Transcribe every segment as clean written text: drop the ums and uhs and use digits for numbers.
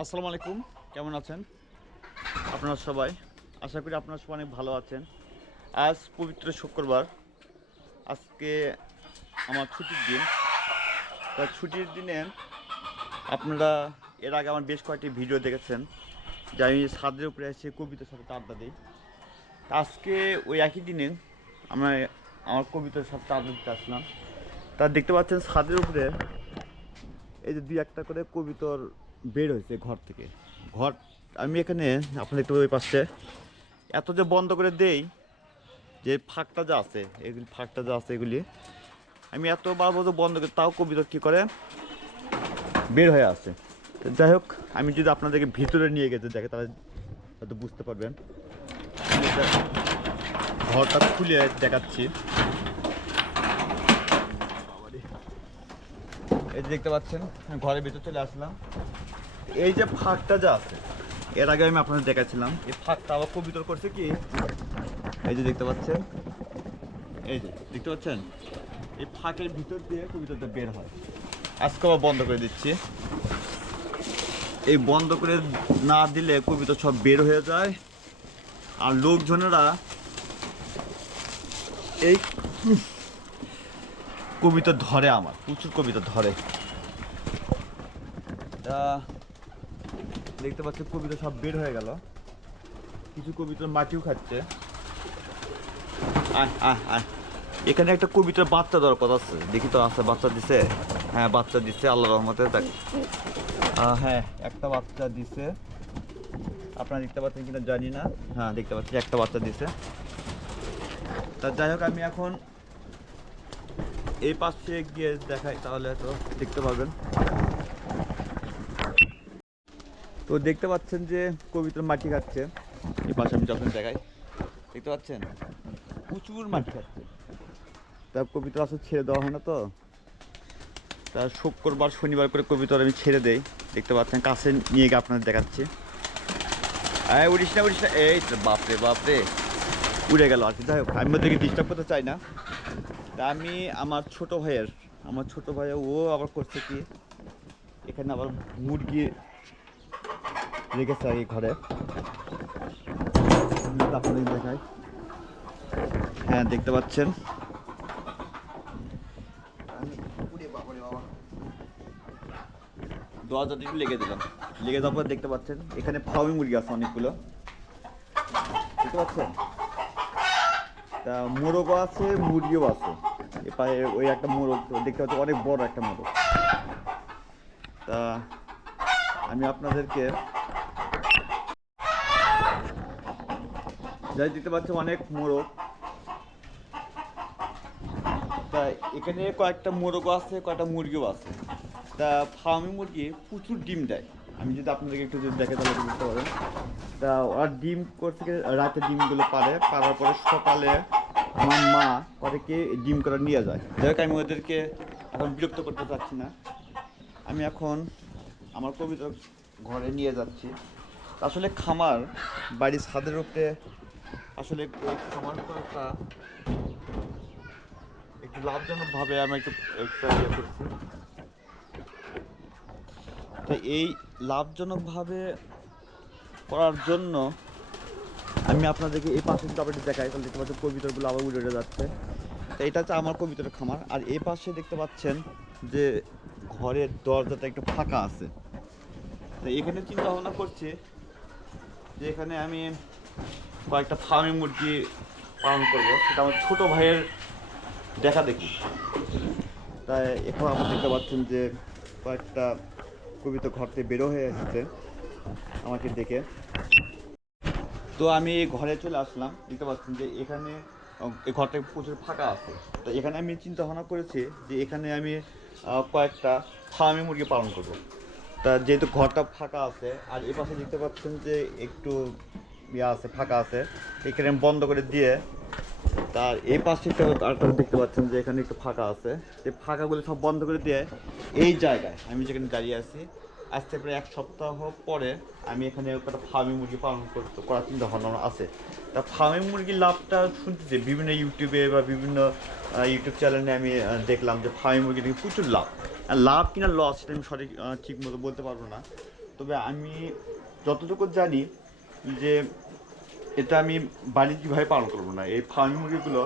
আসসালামু আলাইকুম, কেমন আছেন আপনারা সবাই? আশা করি আপনারা সবাই অনেক ভালো আছেন। আজ পবিত্র শুক্রবার, আজকে আমার ছুটির দিন। তা ছুটির দিনে আপনারা এর আগে আমার বেশ কয়েকটি ভিডিও দেখেছেন যে আমি ছাদের উপরে এসে কবিতার সাথে আড্ডা দিই। আজকে ওই একই দিনে আমার কবিতার সাথে আড্ডা দিতে আসলাম। তা দেখতে পাচ্ছেন ছাদের উপরে এই যে দুই একটা করে কবিতর বের হয়েছে ঘর থেকে। ঘর আমি এখানে আপনার দেখতে ওই পাশে এত যে বন্ধ করে দেই, যে ফাঁকটা যা আছে এগুলি আমি এতবার বলতে বন্ধ করে, তাও কবিতর কী করে বের হয়ে আসে। তো যাই হোক, আমি যদি আপনাদেরকে ভিতরে নিয়ে গেতে দেখে তাহলে হয়তো বুঝতে পারবেন। আমি এটা ঘরটা খুলে দেখাচ্ছি। এই যে দেখতে পাচ্ছেন, ঘরের ভিতর চলে আসলাম। এই যে ফাঁকটা যা আছে, এর আগে আমি আপনাদের দেখাচ্ছিলাম, এই ফাঁকটা আবার কবিতর করছে কি, এই যে দেখতে পাচ্ছেন, এই যে দেখতে পাচ্ছেন, এই ফাঁকের ভিতর দিয়ে কবিতরটা বের হয়। আজকে আবার বন্ধ করে দিচ্ছি। এই বন্ধ করে না দিলে কবিতর সব বের হয়ে যায়, আর লোকজনেরা এই কবিতা ধরে, আমার প্রচুর কবিতা ধরে। তা দেখতে পাচ্ছি কবিতা সব বের হয়ে গেল, কিছু কবিতার মাটিও খাচ্ছে। এখানে একটা কবিতার বাচ্চা দরকার আছে, দেখি তো আছে, বাচ্চা দিছে। হ্যাঁ, বাচ্চা দিচ্ছে আল্লাহ রহমতে। হ্যাঁ, একটা বাচ্চা দিছে, আপনারা দেখতে পাচ্ছেন কিনা জানি না। হ্যাঁ, দেখতে পাচ্ছি একটা বাচ্চা দিছে। তা যাই হোক, আমি এখন এই পাশে গিয়ে দেখাই, তাহলে তো দেখতে পাবেন। তো দেখতে পাচ্ছেন যে কবিতার মাটি খাচ্ছে। এই পাশে আমি যখন দেখাই, দেখতে পাচ্ছেন প্রচুর মাটি খাচ্ছে। তা কবিতা আসলে ছেড়ে দেওয়া হয় না, তো তা শুক্রবার শনিবার করে কবিতা আমি ছেড়ে দেই। দেখতে পাচ্ছেন, কাছে নিয়ে গিয়ে আপনাদের দেখাচ্ছি। উড়িস না উড়িস না, এই তো বাপরে বাপরে উড়ে গেল আর কি। যাই হোক, আমি ওদেরকে ডিস্টার্ব করতে চাই না। তা আমি আমার ছোট ভাইয়া ও আবার করছে কি, এখানে আবার মুরগি রেখেছে আর কি ঘরে। আপনাদের দেখাই। হ্যাঁ, দেখতে পাচ্ছেন, দরজাটা একটু লেগে দিলাম। লেগে যাওয়ার পর দেখতে পাচ্ছেন এখানে ফার্মি মুরগি আছে অনেকগুলো, দেখতে পাচ্ছেন। তা মোরগও আছে, মুরগিও আছে। এপারে ওই একটা মোরগ দেখতে পাচ্ছি, অনেক বড় একটা মোরগ। তা আমি আপনাদেরকে যাই দেখতে পাচ্ছি অনেক মোরগ। তা এখানে কয়েকটা মোরগও আছে, কয়েকটা মুরগিও আছে। তা ফার্মি মুরগি প্রচুর ডিম দেয়। আমি যদি আপনাদেরকে একটু যদি দেখে তাহলে বুঝতে পারেন। তা ওরা ডিম করতে গিয়ে রাতে ডিমগুলো পারার পরে সকালে আমার মা ওদেরকে ডিম করা নিয়ে যায়। যাই হোক, আমি ওদেরকে এখন বিরক্ত করতে চাচ্ছি না। আমি এখন আমার কবিতা ঘরে নিয়ে যাচ্ছি। আসলে খামার বাড়ির ছাদের উপরে, আসলে খামার করাটা একটু লাভজনকভাবে আমি একটা ইয়ে করছি। তো এই লাভজনকভাবে করার জন্য আমি আপনাদেরকে এই পাশে টপিকটি দেখাই, তাহলে দেখতে পাচ্ছেন কবিতরগুলো আবার উড়ে উড়ে যাচ্ছে। তো এটা হচ্ছে আমার কবিতরের খামার। আর এই পাশে দেখতে পাচ্ছেন যে ঘরের দরজাটা একটু ফাঁকা আছে। তো এখানে চিন্তা ভাবনা করছি যে এখানে আমি কয়েকটা ফার্মি মুরগি পালন করবো, সেটা আমার ছোটো ভাইয়ের দেখা দেখি। তাই এখন আপনারা দেখতে পাচ্ছেন যে কয়েকটা কবিতা ঘর থেকে বেরো হয়ে এসেছে আমাকে দেখে। তো আমি ঘরে চলে আসলাম, দেখতে পাচ্ছেন যে এখানে এই ঘরটা প্রচুর ফাঁকা আছে। তো এখানে আমি চিন্তা ভাবনা করেছি যে এখানে আমি কয়েকটা ফার্মি মুরগি পালন করব। তা যেহেতু ঘরটা ফাঁকা আছে, আর এ পাশে দেখতে পাচ্ছেন যে একটু আছে, ফাঁকা আছে, এখানে আমি বন্ধ করে দিয়ে, তার এই পাশে আরেকটা দেখতে পাচ্ছেন যে এখানে একটু ফাঁকা আছে, এই ফাঁকাগুলো সব বন্ধ করে দিয়ে এই জায়গায় আমি যেখানে দাঁড়িয়ে আছি, আজ থেকে প্রায় 1 সপ্তাহ পরে আমি এখানে একটা ফার্মি মুরগি পালন করার চিন্তা ভাবনা আছে। তা ফার্মি মুরগির লাভটা শুনতেছি বিভিন্ন ইউটিউবে বা বিভিন্ন ইউটিউব চ্যানেলে আমি দেখলাম যে ফার্মি মুরগি থেকে প্রচুর লাভ। আর লাভ কিনা লস সেটা আমি সঠিক ঠিক মতো বলতে পারবো না। তবে আমি যতটুকু জানি যে এটা আমি বাণিজ্যিকভাবে পালন করবো না। এই ফার্মি মুরগিগুলো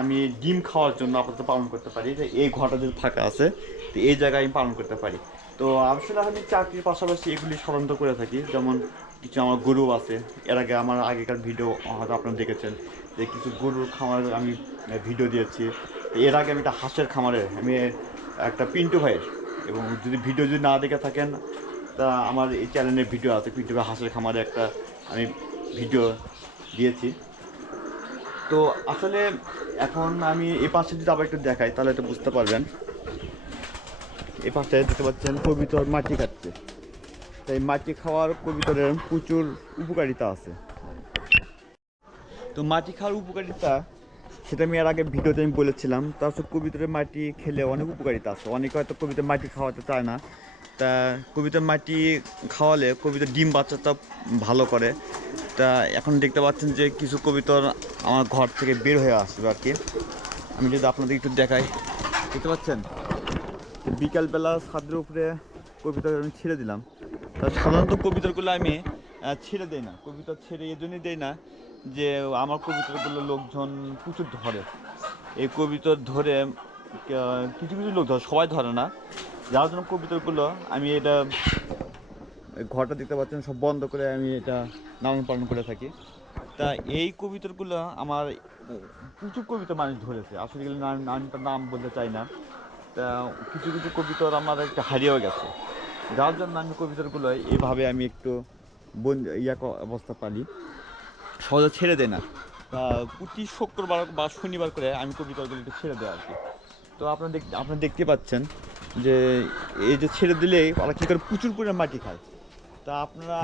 আমি ডিম খাওয়ার জন্য আপাতত পালন করতে পারি, যে এই ঘরটা যদি ফাঁকা আছে তো এই জায়গায় আমি পালন করতে পারি। তো আসলে আমি চাকরির পাশাপাশি এগুলি সাধারণত করে থাকি। যেমন কিছু আমার গরু আছে, এর আগে আমার আগেকার ভিডিও হয়তো আপনারা দেখেছেন যে কিছু গরুর খামার আমি ভিডিও দিয়েছি। এর আগে আমি একটা হাঁসের খামারে আমি একটা পিন্টু ভাইয়ের, এবং যদি ভিডিও যদি না দেখে থাকেন তা আমার এই চ্যানেলের ভিডিও আছে, পিন্টু ভাই হাঁসের খামারে একটা আমি ভিডিও দিয়েছি। তো আসলে এখন আমি এই পাশে যদি আবার একটু দেখাই তাহলে তো বুঝতে পারবেন। এই পাশে দেখতে পাচ্ছেন কবিতর মাটি খাচ্ছে। তাই মাটি খাওয়ার কবিতরের প্রচুর উপকারিতা আছে। তো মাটি খাওয়ার উপকারিতা সেটা আমি এর আগে ভিডিওতে আমি বলেছিলাম। তারপর কবিতরের মাটি খেলে অনেক উপকারিতা আছে। অনেকে হয়তো কবিতর মাটি খাওয়াতে চায় না, তা কবিতর মাটি খাওয়ালে কবিতর ডিম বাচ্চাটা ভালো করে। তা এখন দেখতে পাচ্ছেন যে কিছু কবিতর আমার ঘর থেকে বের হয়ে আসবে আর কি। আমি যদি আপনাদের একটু দেখাই, দেখতে পাচ্ছেন বিকালবেলা ছাদের উপরে কবিতর আমি ছেড়ে দিলাম। তা সাধারণত কবিতরগুলো আমি ছেড়ে দেই না। কবিতর ছেড়ে এই জন্যই দেই না যে আমার কবিতরগুলো লোকজন প্রচুর ধরে। এই কবিতর ধরে কিছু কিছু লোক ধরে, সবাই ধরে না। যার জন্য কবিতরগুলো আমি এটা ঘরটা দেখতে পাচ্ছেন সব বন্ধ করে আমি এটা লালন পালন করে থাকি। তা এই কবিতরগুলো আমার প্রচুর কবিতর মানুষ ধরেছে। আসলে আমি তার নাম বলতে চাই না। তা কিছু কিছু কবিতর আমার একটা হারিয়েও গেছে, যার জন্য আমি কবিতরগুলো এইভাবে আমি একটু অবস্থা পালি, সহজে ছেড়ে দেয় না। তা প্রতি শুক্রবার বা শনিবার করে আমি কবিতরগুলো একটু ছেড়ে দেয় আর কি। তো আপনারা দেখতে পাচ্ছেন যে এই যে ছেড়ে দিলেই ওরা কী করে প্রচুর পরিমাণে মাটি খায়। তা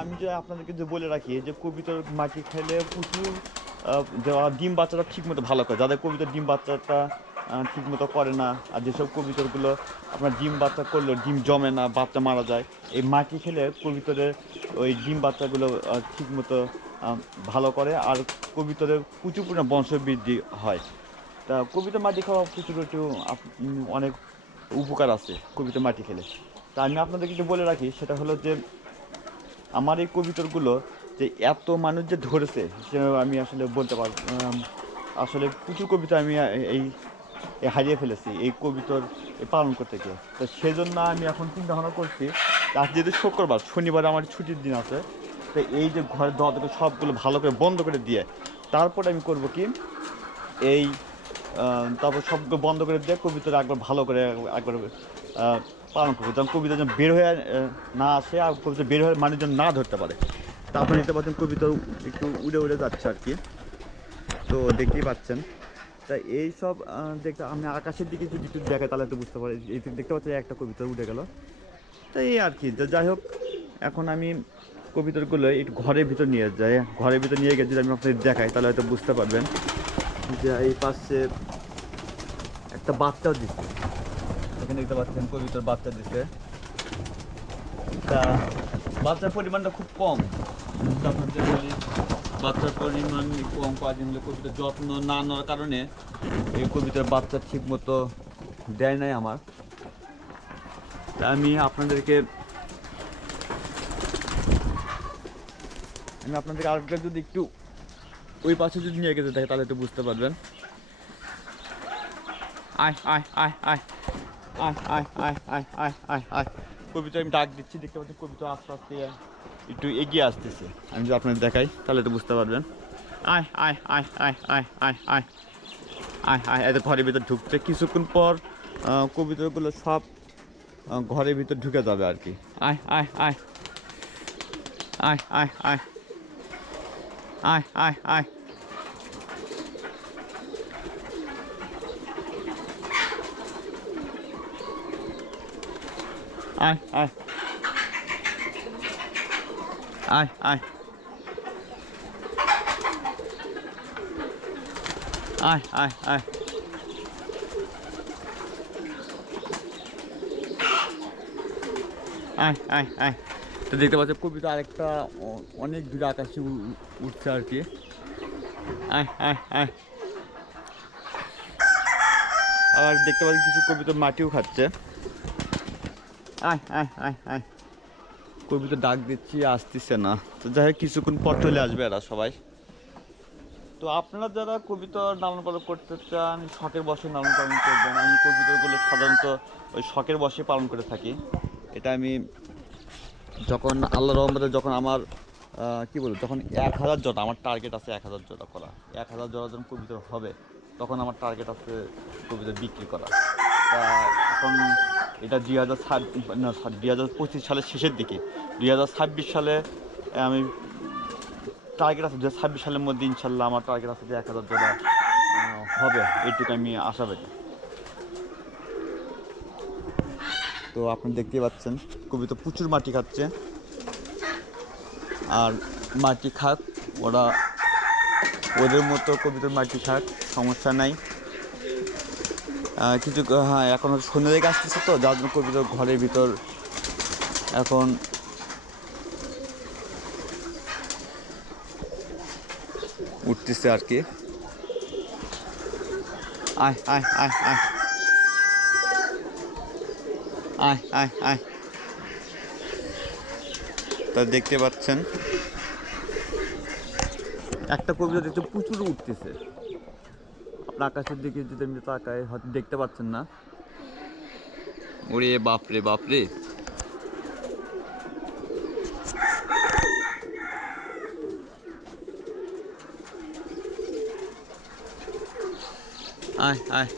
আমি যে আপনাদেরকে যে বলে রাখি যে কবিতর মাটি খাইলে প্রচুর ডিম বাচ্চাটা ঠিকমতো ভালো করে। যাদের কবিতর ডিম বাচ্চাটা ঠিকমতো করে না, আর যেসব কবিতরগুলো আপনার ডিম বাচ্চা করলেও ডিম জমে না, বাচ্চা মারা যায়, এই মাটি খেলে কবিতরের ওই ডিম বাচ্চাগুলো ঠিকমতো ভালো করে, আর কবিতরের প্রচুর পরিমাণে বংশবৃদ্ধি হয়। তা কবিতর মাটি খাওয়া প্রচুর একটু অনেক উপকার আছে কবিতর মাটি খেলে। তা আমি আপনাদেরকে একটু বলে রাখি, সেটা হলো যে আমার এই কবিতরগুলো যে এত মানুষ যে ধরেছে সে আমি আসলে বলতে পারব। আসলে প্রচুর কবিতা আমি এই হারিয়ে ফেলেছি এই কবিতর পালন করতে গিয়ে। তো সেই জন্য আমি এখন চিন্তা ভাবনা করছি, আজ যেহেতু শুক্রবার, শনিবার আমার ছুটির দিন আছে, তো এই যে ঘরের দরজাগুলো সবগুলো ভালো করে বন্ধ করে দিয়ে তারপরে আমি করব কি, এই তারপর সবগুলো বন্ধ করে দিয়ে কবিতর একবার ভালো করে একবার পালন করবো, যেমন কবিতা যেন বের হয়ে না আসে, আর কবিতা বের হয়ে মানুষজন না ধরতে পারে। তারপরে দেখতে পাচ্ছেন কবিতা একটু উড়ে উড়ে যাচ্ছে আর কি। তো দেখতেই পাচ্ছেন। তা এই সব দেখতে আমি আকাশের দিকে যদি একটু দেখাই তাহলে তো বুঝতে পারি। এই দেখতে পাচ্ছি একটা কবিতা উঠে গেল। তো এই আর কি, যাই হোক এখন আমি কবিতাগুলো একটু ঘরের ভিতর নিয়ে যাই। ঘরের ভিতর নিয়ে গিয়ে যদি আমি আপনাদের দেখাই তাহলে হয়তো বুঝতে পারবেন যে এই পাশে একটা বাচ্চাও দিচ্ছে। এখানে দেখতে পাচ্ছেন কবিতার বাচ্চা দিচ্ছে। তা বাচ্চার পরিমাণটা খুব কম। আপনাদের বলি বাচ্চার পরিমাণ কম করার জন্য কবিতার যত্ন না নেওয়ার কারণে এই কবিতার বাচ্চা ঠিক মতো দেয় নাই আমার। তা আমি আপনাদেরকে আরেকটা যদি একটু ওই পাশে যদি নিয়ে গেতে থাকে তাহলে একটু বুঝতে পারবেন। আয় আয় আয় আয় আয় আয় আয় আয় আয় আয় আয় কবিতা আমি ডাক দিচ্ছি, দেখতে পাচ্ছি কবিতা আস্তে আস্তে একটু এগিয়ে আসতেছে। আমি যদি আপনাদের দেখাই তাহলে তো বুঝতে পারবেন। আয় আয় আয় আয় আয় আয় আয় আয় আয় এত ঘরের ভিতর ঢুকছে। কিছুক্ষণ পর কবিতাগুলো সব ঘরের ভিতর ঢুকে যাবে আর কি। আয় আয় আয় আয় আয় আয় আয় আয় আয় আয় আয় আয় আয় আয় আয় আয় আয় আয় আয় তো দেখতে পাচ্ছি কবিতা আরেকটা অনেক দূরে আকাশে উঠছে আর কি। আয় আয় আয় আবার দেখতে পাচ্ছি কিছু কবিতা মাটিও খাচ্ছে। আয় আয় আয় আয় কবিতা ডাক দিচ্ছি, আসতেছে না। তো যাই হোক, কিছুক্ষণ পর চলে আসবে এরা সবাই। তো আপনারা যারা কবিতা লালন পালন করতে চান, শখের বশে লালন পালন করবেন। আমি কবিতাগুলো সাধারণত ওই শখের বশে পালন করে থাকি। এটা আমি যখন আল্লাহ রহমতে, যখন আমার কী বলবো, যখন 1000 জোড়া, আমার টার্গেট আছে 1000 জোড়া করা, 1000 জোড়া যখন কবিতা হবে, তখন আমার টার্গেট আছে কবিতা বিক্রি করা। তা এখন এটা 2025 সালের শেষের দিকে, 2026 সালে আমি টার্গেট আছে 2026 সালের মধ্যে ইনশাল্লাহ আমার টার্গেট আছে যে 1000 জোড়া হবে, এইটুকু আমি আশাবাদী। তো আপনি দেখতেই পাচ্ছেন কবিতা প্রচুর মাটি খাচ্ছে, আর মাটি খাক, ওরা ওদের মতো কবিতার মাটি খাক, সমস্যা নাই। কিছু হ্যাঁ, এখন সন্ধ্যা দিকে আসতেছে, তো যার জন্য কবিতার ঘরের ভিতর এখন উঠতেছে আর কি। আয় আয় আয় আয় আয় আয় আয়। তা দেখতে পাচ্ছেন একটা কবিতা দেখতে প্রচুর উঠতেছে। আপনার আকাশের দিকে যদি আমি তাকাই, হয়তো দেখতে পাচ্ছেন না। ওরে বাপরে বাপরে, আয় আয়।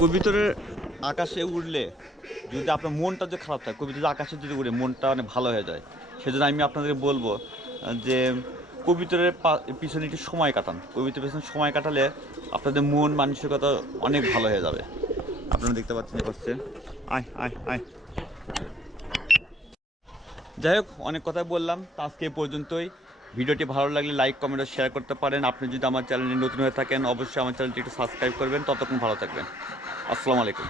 কবিতরের আকাশে উড়লে যদি আপনার মনটা যদি খারাপ থাকে, কবিতা আকাশে যদি উড়ে মনটা অনেক ভালো হয়ে যায়। সেজন্য আমি আপনাদের বলবো যে কবিতরের পিছনে একটু সময় কাটান। কবিতার পিছনে সময় কাটালে আপনাদের মন মানসিকতা অনেক ভালো হয়ে যাবে। আপনারা দেখতে পাচ্ছেন এ করছে, আয় আয় আয়। যাই হোক, অনেক কথা বললাম, তা আজকে এই পর্যন্তই। ভিডিওটি ভালো লাগলে লাইক, কমেন্ট ও শেয়ার করতে পারেন। আপনি যদি আমার চ্যানেলে নতুন হয়ে থাকেন, অবশ্যই আমার চ্যানেলটি একটু সাবস্ক্রাইব করবেন। ততক্ষণ ভালো থাকবেন। আসসালামু আলাইকুম।